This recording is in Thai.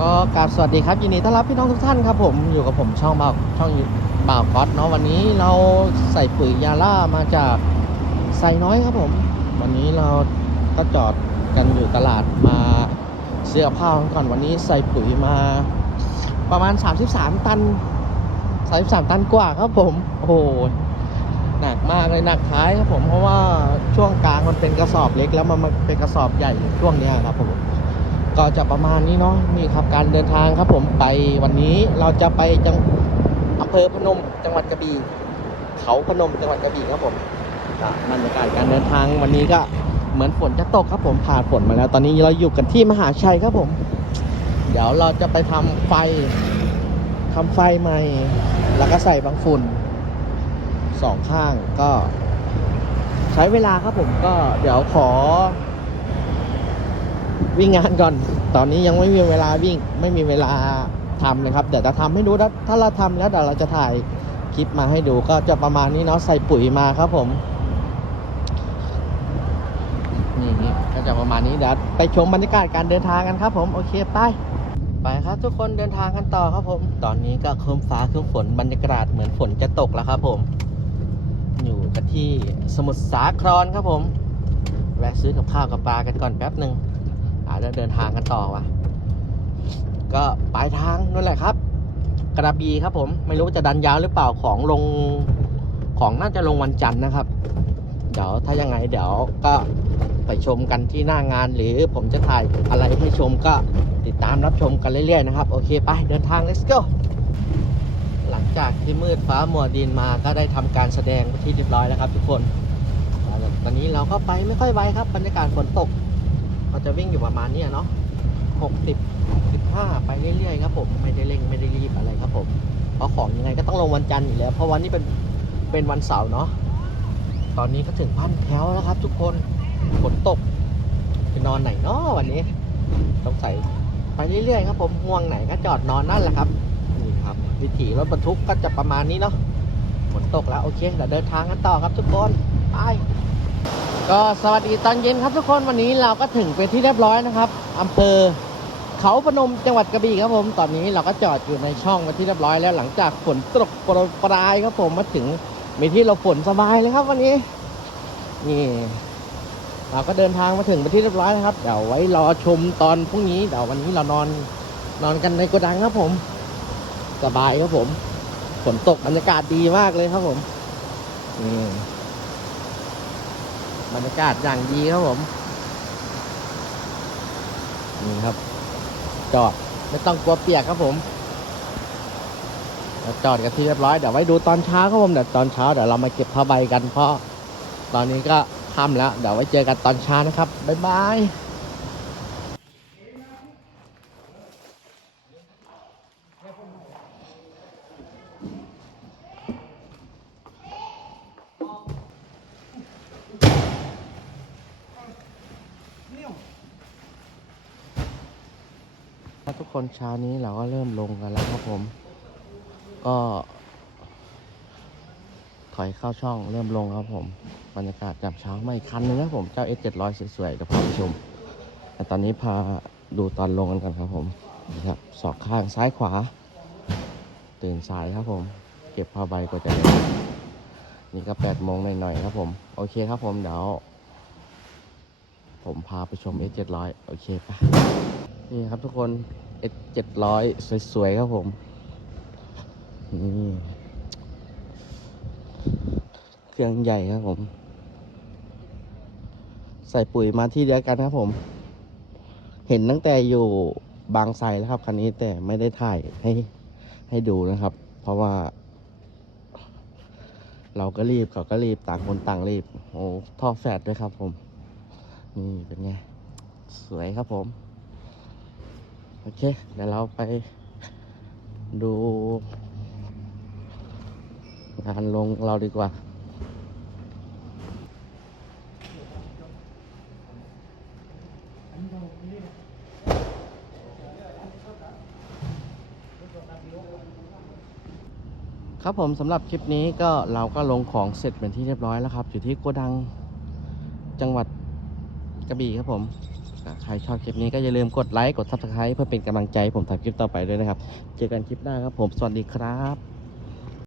ก็กราบสวัสดีครับยินดีต้อนรับพี่น้องทุกท่านครับผมอยู่กับผมช่องบ่าวช่องบ่าวก๊อตเนาะวันนี้เราใส่ปุ๋ยยาล่ามาจากไซน้อยครับผม วันนี้เราก็จอดกันอยู่ตลาดมาเสื้อผ้ากันก่อนวันนี้ใส่ปุ๋ยมาประมาณ 33 ตัน 33 ตันกว่าครับผมโอ้โหหนักมากเลยหนักท้ายครับผมเพราะว่าช่วงกลางมันเป็นกระสอบเล็กแล้วมันมาเป็นกระสอบใหญ่ช่วงนี้ครับผม ก็จะประมาณนี้เนาะนี่ครับการเดินทางครับผมไปวันนี้เราจะไปจังอำเภอพนมจังหวัดกระบี่เขาพนมจังหวัดกระบี่ครับผมบรรยากาศการเดินทางวันนี้ก็เหมือนฝนจะตกครับผมผ่านฝนมาแล้ว ตอนนี้เราอยู่กันที่มหาชัยครับผม เดี๋ยวเราจะไปทำไฟทำไฟใหม่ แล้วก็ใส่บางฝุ่นสองข้างก็ ใช้เวลาครับผมก็เดี๋ยวขอ วิ่งงานก่อน ตอนนี้ยังไม่มีเวลาวิ่ง ไม่มีเวลาทำเลยครับ เดี๋ยวจะทำให้ดูนะถ้าเราทำแล้วเดี๋ยวเราจะถ่ายคลิปมาให้ดูก็จะประมาณนี้เนาะใส่ปุ๋ยมาครับผมนี่นี่ก็จะประมาณนี้เดี๋ยวไปชมบรรยากาศการเดินทางกันครับ ผมโอเคไปไปครับทุกคนเดินทางกันต่อครับผม ตอนนี้ก็ครึ้มฟ้าครึ้มฝนบรรยากาศเหมือนฝนจะตกแล้วครับผม อยู่กันที่สมุทรสาครครับผม แวะซื้อกับข้าวกับปลากันก่อนแป๊บหนึ่ง อาจจะเดินทางกันต่อว่ะก็ปลายทางนั่นแหละครับ กระบี่ครับ ผมไม่รู้ว่าจะดันยาวหรือเปล่าของลงของน่าจะลงวันจันทร์นะครับ เดี๋ยวถ้ายังไงเดี๋ยวก็ไปชมกันที่หน้างาน หรือผมจะถ่ายอะไรให้ชมก็ติดตามรับชมกันเรื่อยๆนะครับ โอเคไปเดินทาง let's go หลังจากที่มืดฟ้ามัวดินมาก็ได้ทำการแสดงไปที่เรียบร้อยแล้วครับ ทุกคนตอนนี้เราก็ไปไม่ค่อยไวครับบรรยากาศฝนตก เราจะวิ่งอยู่ประมาณนี้เนาะหกสิบสิบห้าไปเรื่อยๆครับผมไม่ได้เร่งไม่ได้รีบอะไรครับผมเพราะของยังไงก็ต้องลงวันจันทร์อยู่แล้ว เพราะวันนี้เป็นเป็นวันเสาร์เนาะตอนนี้ก็ถึงพันแถวแล้วครับ ทุกคนฝนตกจะนอนไหนเนาะวันนี้ต้องใส่ไปเรื่อยๆครับผมห่วงไหนก็จอดนอนนั่นแหละครับนี่ครับวิถีรถบรรทุกก็จะประมาณนี้เนาะฝนตกแล้วโอเคเดี๋ยวเดินทางกันต่อครับทุกคนไป ก็สวัสดีตอนเย็นครับทุกคนวันนี้เราก็ถึงเป็นที่เรียบร้อยนะครับอำเภอเขาพนมจังหวัดกระบี่ครับผม ตอนนี้เราก็จอดอยู่ในช่องเป็นที่เรียบร้อยแล้วหลังจากฝนตกโปรยปลายครับผมมาถึงมีที่เราฝนสบายเลยครับวันนี้ นี่ เราก็เดินทางมาถึงเป็นที่เรียบร้อยนะครับ เดี๋ยวไว้รอชมตอนพรุ่งนี้เดี๋ยววันนี้เรานอนนอนกันในโกดังครับผม สบายครับผมฝนตกบรรยากาศดีมากเลยครับผมนี่ บรรยากาศอย่างดีครับผม นี่ครับ จอดไม่ต้องกลัวเปียกครับผมจอดกันที่เรียบร้อยเดี๋ยวไว้ดูตอนเช้าครับผมเดี๋ยวตอนเช้าเดี๋ยวเรามาเก็บผ้าใบกันเพราะ ตอนนี้ก็ค่ำแล้ว เดี๋ยวไว้เจอกันตอนเช้านะครับบ๊ายบาย ทุกคนเช้านี้เราก็เริ่มลงกันแล้วครับผม ก็ ถอยเข้าช่องเริ่มลงครับผม บรรยากาศจับเช้ามาอีกคันนึงครับผมเจ้า S 7 0 0สวยๆเดี๋ยวพาไปชม แต่ตอนนี้พาดูตอนลงกันกันครับผมนี่ครับสอกข้างซ้ายขวา ตื่นสายครับผม เก็บผ้าใบก็จะลงนี่ก็แปดโมงหน่อยๆครับผม โอเคครับผมเดี๋ยวผมพาไปชม S 7 0 0โอเคปะ นี่ครับทุกคน S 700สวยๆครับผม นี่ เครื่องใหญ่ครับผม ใส่ปุ๋ยมาที่เดียวกันครับผม เห็นตั้งแต่อยู่บางไทรแล้วครับคันนี้แต่ไม่ได้ถ่ายให้ให้ดูนะครับ เพราะว่า เราก็รีบเขาก็รีบต่างคนต่างรีบ โอ้ท่อแฟดด้วยครับผม นี่เป็นไง สวยครับผม โอเค เดี๋ยวเราไปดูงานลงเราดีกว่า ครับผมสำหรับคลิปนี้ก็เราก็ลงของเสร็จเป็นที่เรียบร้อยแล้วครับ อยู่ที่โกดังจังหวัดกระบี่ครับผม ใครชอบคลิปนี้ก็อย่าลืมกดไลค์กด subscribe เพื่อเป็นกำลังใจให้ผมทำคลิปต่อไปด้วยนะครับ เจอกันคลิปหน้าครับผม สวัสดีครับ